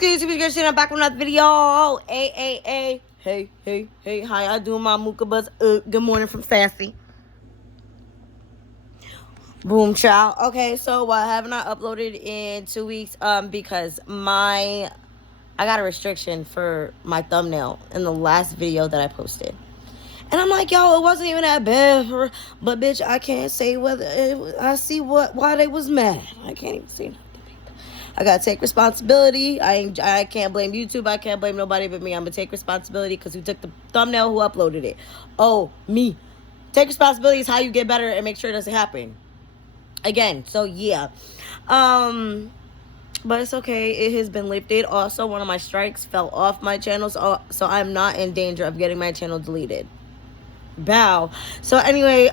Excuse me, guys, I'm back with another video. Hey, how y'all doing, my Mooka Buzz? Good morning from Sassy. Boom, child. Okay, so why haven't I uploaded in 2 weeks? Because I got a restriction for my thumbnail in the last video that I posted. And I'm like, yo, it wasn't even that bad, but bitch, I can't say whether I see why they was mad. I can't even say nothing. I gotta take responsibility. I can't blame YouTube. I can't blame nobody but me. I'm gonna take responsibility because who took the thumbnail, who uploaded it? Oh, me. Take responsibility is how you get better and make sure it doesn't happen again. So yeah, but it's okay. It has been lifted. Also, one of my strikes fell off my channel, so I'm not in danger of getting my channel deleted. Bow. So anyway,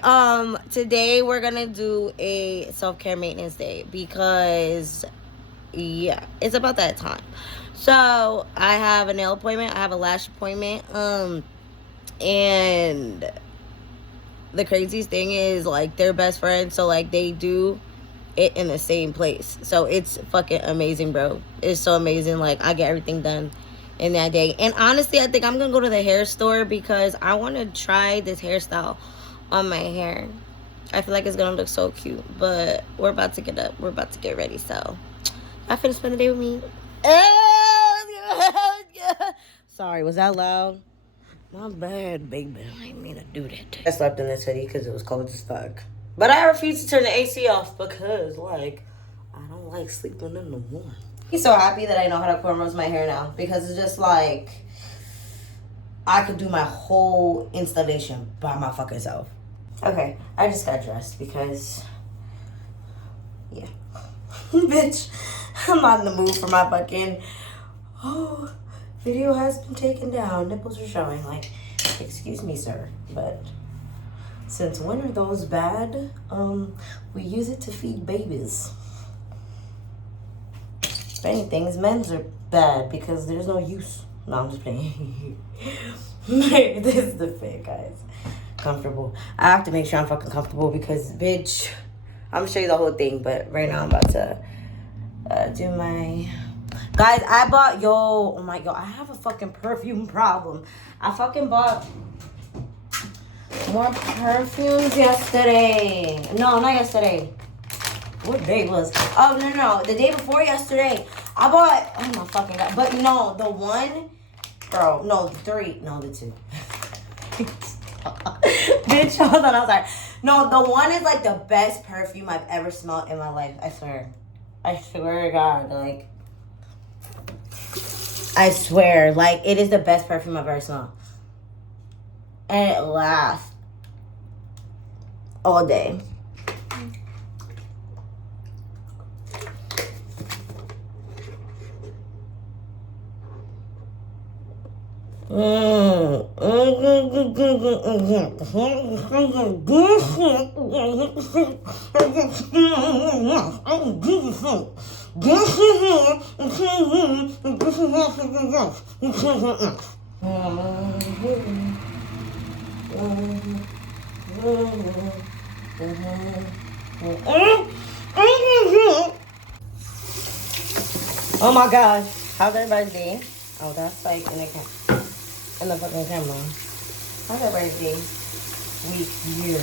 today we're gonna do a self-care maintenance day because yeah, it's about that time. So I have a nail appointment, I have a lash appointment, and the craziest thing is, like, they're best friends, so like they do it in the same place. So it's fucking amazing, bro. It's so amazing. Like, I get everything done in that day. And honestly, I think I'm gonna go to the hair store because I want to try this hairstyle on my hair. I feel like it's gonna look so cute. But we're about to get up, we're about to get ready. So I finna spend the day with me. Sorry, was that loud? My bad, baby. I didn't mean to do that. I slept in this hoodie because it was cold as fuck. But I refuse to turn the AC off because, like, I don't like sleeping in the morning. He's so happy that I know how to cornrows my hair now because it's just like I could do my whole installation by my fucking self. Okay, I just got dressed because, yeah. Bitch, I'm not in the mood for my fucking, video has been taken down. Nipples are showing. Like, excuse me, sir, but since when are those bad? We use it to feed babies. If anything, men's are bad because there's no use. No, I'm just playing. This is the fit, guys. Comfortable. I have to make sure I'm fucking comfortable because, bitch, I'm gonna show you the whole thing, but right now I'm about to do my... Guys, I bought, oh my god, I have a fucking perfume problem. I fucking bought more perfumes yesterday. No, not yesterday. What day was? Oh, no. The day before yesterday. I bought, oh my fucking god. But no, the one, bro, no, the three, no, the two. Bitch, hold on, I'm sorry. No, the one is like the best perfume I've ever smelled in my life. I swear. I swear to God, like, I swear, like, it is the best perfume I've ever smelled. And it lasts all day. Oh my gosh, how's everybody's day? Oh, that's like in the fucking camera. How's everybody's day? Week, year.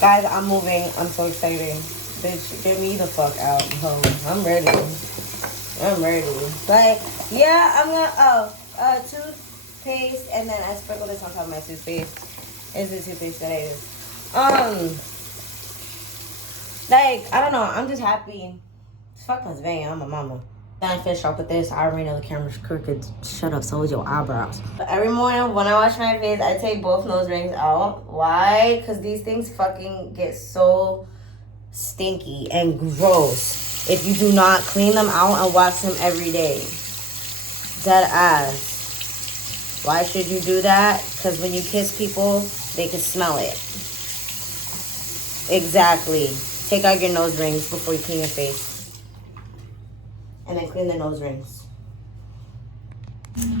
Guys, I'm moving. I'm so excited. Bitch, get me the fuck out. I'm ready. Like, yeah, I'm gonna, toothpaste, and then I sprinkle this on top of my toothpaste. It's the toothpaste that I use. Like, I don't know. I'm just happy. Fuck Pennsylvania. I'm a mama. Then I finish off with this. I already know the camera's crooked. Shut up, so is your eyebrows. Every morning when I wash my face, I take both nose rings out. Why? Because these things fucking get so stinky and gross if you do not clean them out and wash them every day. Dead ass. Why should you do that? Because when you kiss people, they can smell it. Exactly. Take out your nose rings before you clean your face. And then clean the nose rings.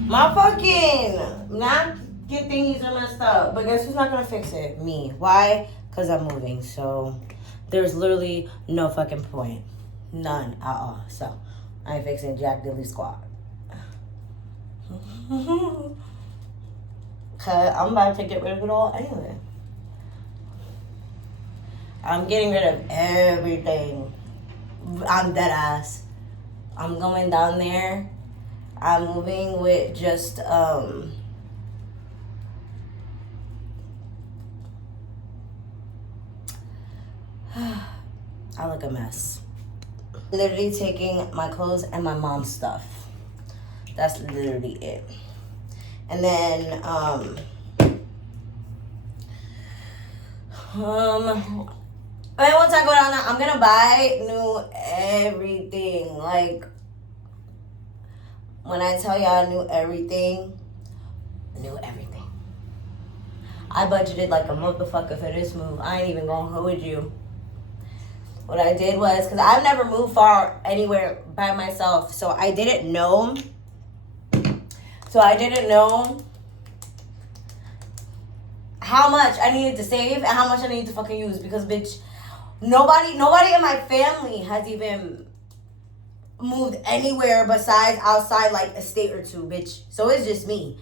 My fucking napkin thingies are messed up. But guess who's not gonna fix it? Me. Why? Because I'm moving. So there's literally no fucking point. None at all. So I ain't fixing Jack Dilly squat. Cause I'm about to get rid of it all anyway. I'm getting rid of everything. I'm dead ass. I'm going down there. I'm moving with just I look a mess. Literally taking my clothes and my mom's stuff. That's literally it. And then and once I go down there, I'm gonna buy new everything. Like, when I tell y'all new everything. I budgeted like a motherfucker for this move. I ain't even gonna hold you. What I did was, because I've never moved far anywhere by myself, so I didn't know. How much I needed to save and how much I needed to fucking use, because bitch, nobody in my family has even moved anywhere besides outside like a state or two, bitch. So it's just me.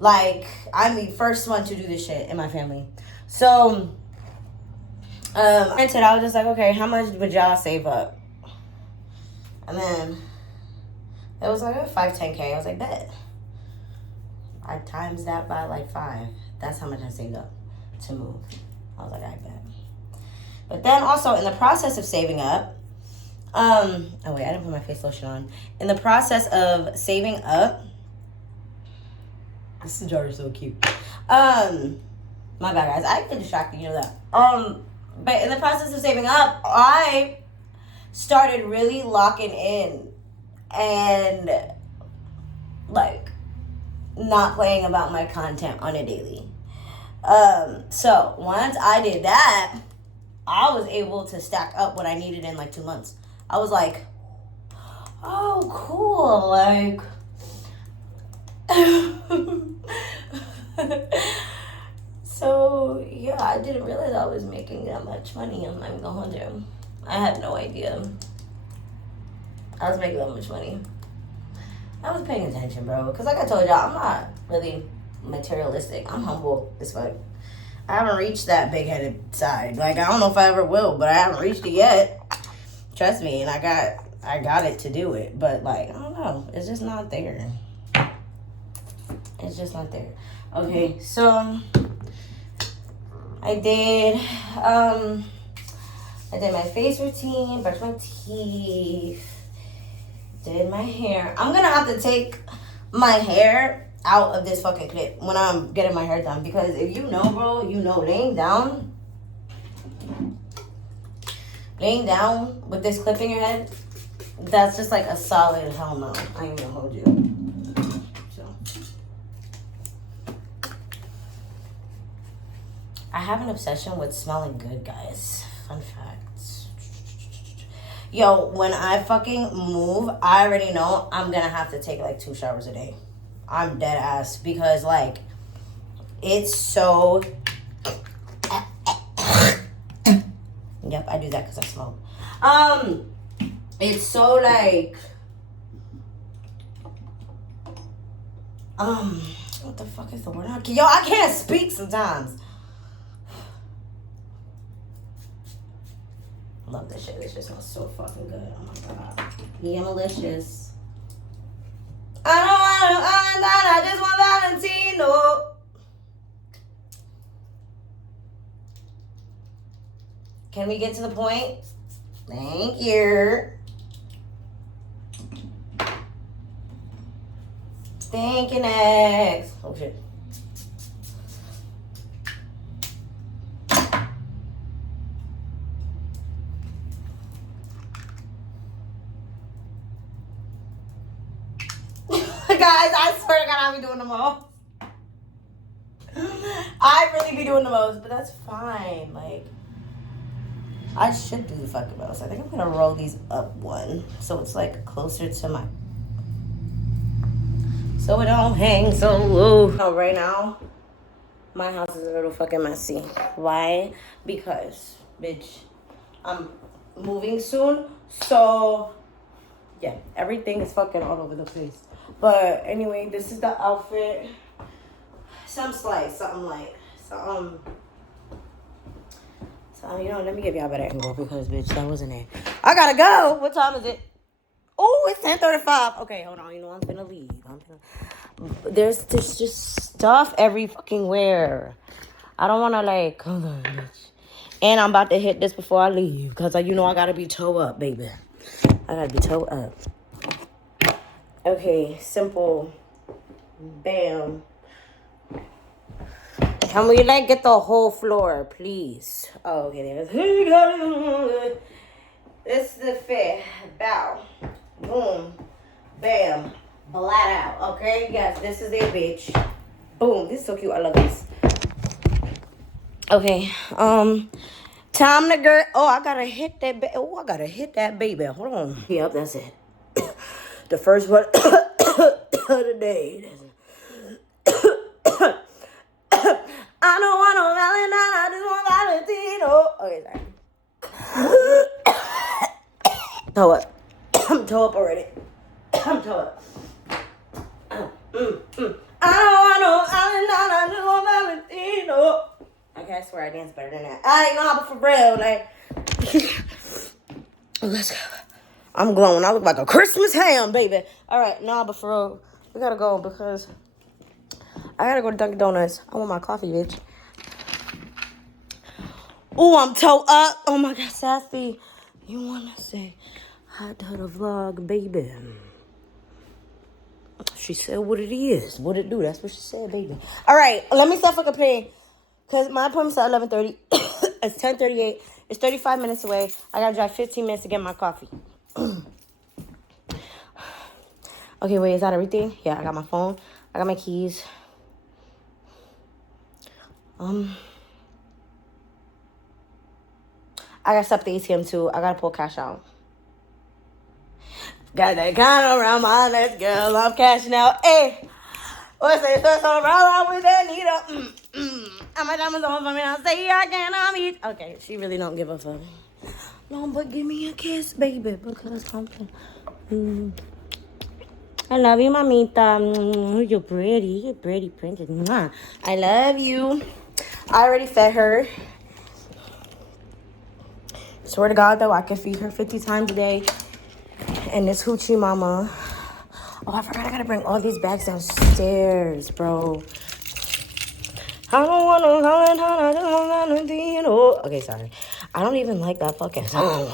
Like, I'm the first one to do this shit in my family. So I said, I was just like, okay, how much would y'all save up? And then it was like 10K. I was like, bet. I times that by like 5. That's how much I saved up to move. I was like, I bet. But then also in the process of saving up, oh wait, I didn't put my face lotion on. In the process of saving up, this jar is so cute. My bad, guys. I get distracted, you know that. But in the process of saving up, I started really locking in and like not playing about my content on a daily. So once I did that, I was able to stack up what I needed in like 2 months. I was like, oh, cool. Like, so yeah, I didn't realize I was making that much money. I'm not even gonna hold you. I had no idea I was making that much money. I was paying attention, bro, because like I told y'all, I'm not really materialistic. I'm humble as fuck. I haven't reached that big-headed side. Like, I don't know if I ever will, but I haven't reached it yet. Trust me, and I got it to do it, but like, I don't know, it's just not there. It's just not there. Okay, so I did my face routine, brushed my teeth, did my hair. I'm gonna have to take my hair out of this fucking clip when I'm getting my hair done, because if you know, bro, you know, laying down with this clip in your head, that's just like a solid hell no. I ain't gonna hold you. So I have an obsession with smelling good, guys. Fun facts. Yo, when I fucking move, I already know I'm gonna have to take like 2 showers a day. I'm dead ass, because like it's so yep, I do that because I smoke. It's so like what the fuck is the word? Yo, I can't speak sometimes. Love this shit. This shit smells so fucking good. Oh my god. Yeah, malicious. I just want Valentino. Can we get to the point? Thank you. Thank you, next. Oh shit. Guys, I swear to God, I be doing the most. I really be doing the most, but that's fine. Like, I should do the fucking most. I think I'm gonna roll these up one, so it's like closer to my, so it don't hang so low. So right now, my house is a little fucking messy. Why? Because, bitch, I'm moving soon, so yeah, everything is fucking all over the place. But anyway, this is the outfit. Some slice, something light. So you know, let me give y'all a better angle because bitch, that wasn't it. I gotta go. What time is it? Oh, it's 10:35. Okay, hold on. You know I'm gonna leave. There's just stuff every fucking where. I don't wanna like. Hold on, bitch. And I'm about to hit this before I leave because you know I gotta be toe up, baby. I gotta be toe up. Okay, simple. Bam. Can we like get the whole floor, please? Oh, okay, there it is. This is the fit. Bow. Boom. Bam. Blat out. Okay, yes, this is it, bitch. Boom. This is so cute. I love this. Okay. Time to go. Oh, I gotta hit that. Oh, I gotta hit that baby. Hold on. Yep, that's it. The first one of the day. I don't want no Valentine. I just want Valentino. Okay, sorry. Toe up. I'm toe up already. I'm toe up. I don't want no Valentine. I just want Valentino. Okay, I swear I dance better than that. I ain't know for real. Like, let's go. I'm glowing. I look like a Christmas ham, baby. All right, nah, but for real, we gotta go because I gotta go to Dunkin' Donuts. I want my coffee, bitch. Oh, I'm toe up. Oh my God, Sassy. You wanna say hi to the vlog, baby? She said what it is, what it do. That's what she said, baby. All right, let me stop fucking playing. Because my appointment's at 11:30. It's 10:38. It's 35 minutes away. I gotta drive 15 minutes to get my coffee. Okay, wait, is that everything? Yeah, I got my phone. I got my keys. I gotta stop the ATM too. I gotta pull cash out. Got that kind around my neck, girl. I'm cashing out. Hey, what's that? So around with that needle. And my diamonds on for me. I say I cannot meet. Okay, she really don't give a fuck. No, but give me a kiss, baby, because I'm. I love you, mamita. You're pretty princess. I love you. I already fed her. Swear to God, though, I can feed her 50 times a day. And this hoochie mama. Oh, I forgot I gotta bring all these bags downstairs, bro. I don't want to. Okay, sorry. I don't even like that fucking song.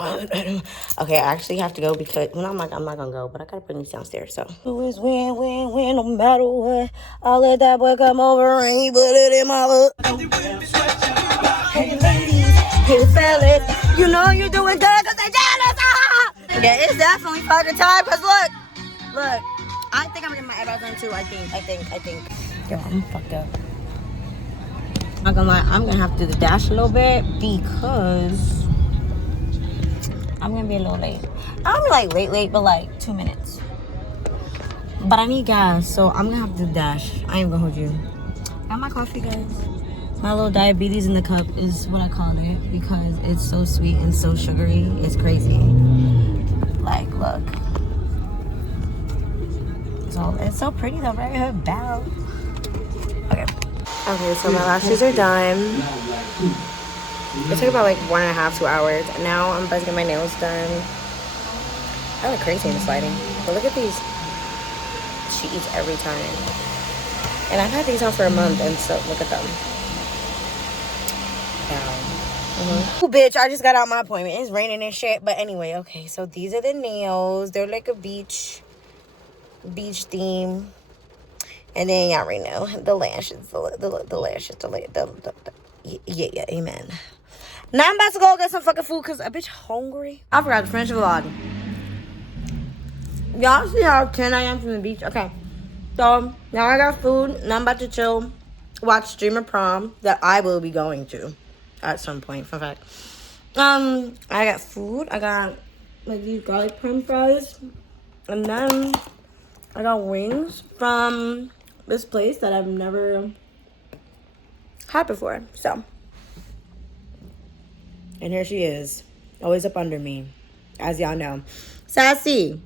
Okay, I actually have to go because I'm not gonna go, but I gotta bring these downstairs. So always win, no matter what. I'll let that boy come over and he put it in my book. Hey ladies, hey fellas, you know you're doing good because they're jealous. Yeah, it's definitely fucking time. Cause look, I think I'm getting my eyebrows done too. I think. Yo, I'm fucked up. Not gonna lie, I'm gonna have to dash a little bit because I'm gonna be a little late. I don't be like late, but like 2 minutes. But I need gas, so I'm gonna have to dash. I ain't gonna hold you. Got my coffee, guys. My little diabetes in the cup is what I call it because it's so sweet and so sugary. It's crazy. Like, look. It's so pretty though, right? Her bow. Okay, so my lashes are done. It took about like 1.5 to 2 hours. And now I'm about to get my nails done. I look crazy in the sliding. But look at these. She eats every time. And I've had these on for a month, and so look at them. Oh, bitch, I just got out my appointment. It's raining and shit. But anyway, okay, so these are the nails. They're like a beach theme. And then y'all already know the lashes, the lashes, yeah, amen. Now I'm about to go get some fucking food because a bitch hungry. I forgot to finish the vlog. Y'all see how 10 I am from the beach? Okay. So now I got food. Now I'm about to chill, watch Streamer Prom that I will be going to at some point. Fun fact. I got food. I got like these garlic parm fries, and then I got wings from this place that I've never had before. So, and here she is, always up under me, as y'all know. Sassy,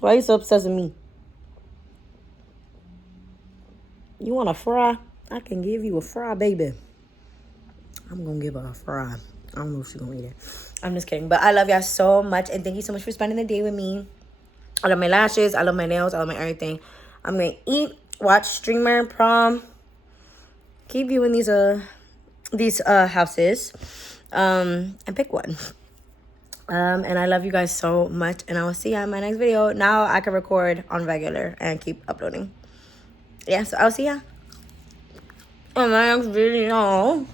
why are you so obsessed with me? You want a fry? I can give you a fry, baby. I'm gonna give her a fry. I don't know if she's gonna eat it. I'm just kidding. But I love y'all so much. And thank you so much for spending the day with me. I love my lashes. I love my nails. I love my everything. I'm gonna eat, watch streamer, prom. Keep viewing these houses. And pick one. And I love you guys so much. And I will see you in my next video. Now I can record on regular and keep uploading. Yeah, so I'll see ya on my next video.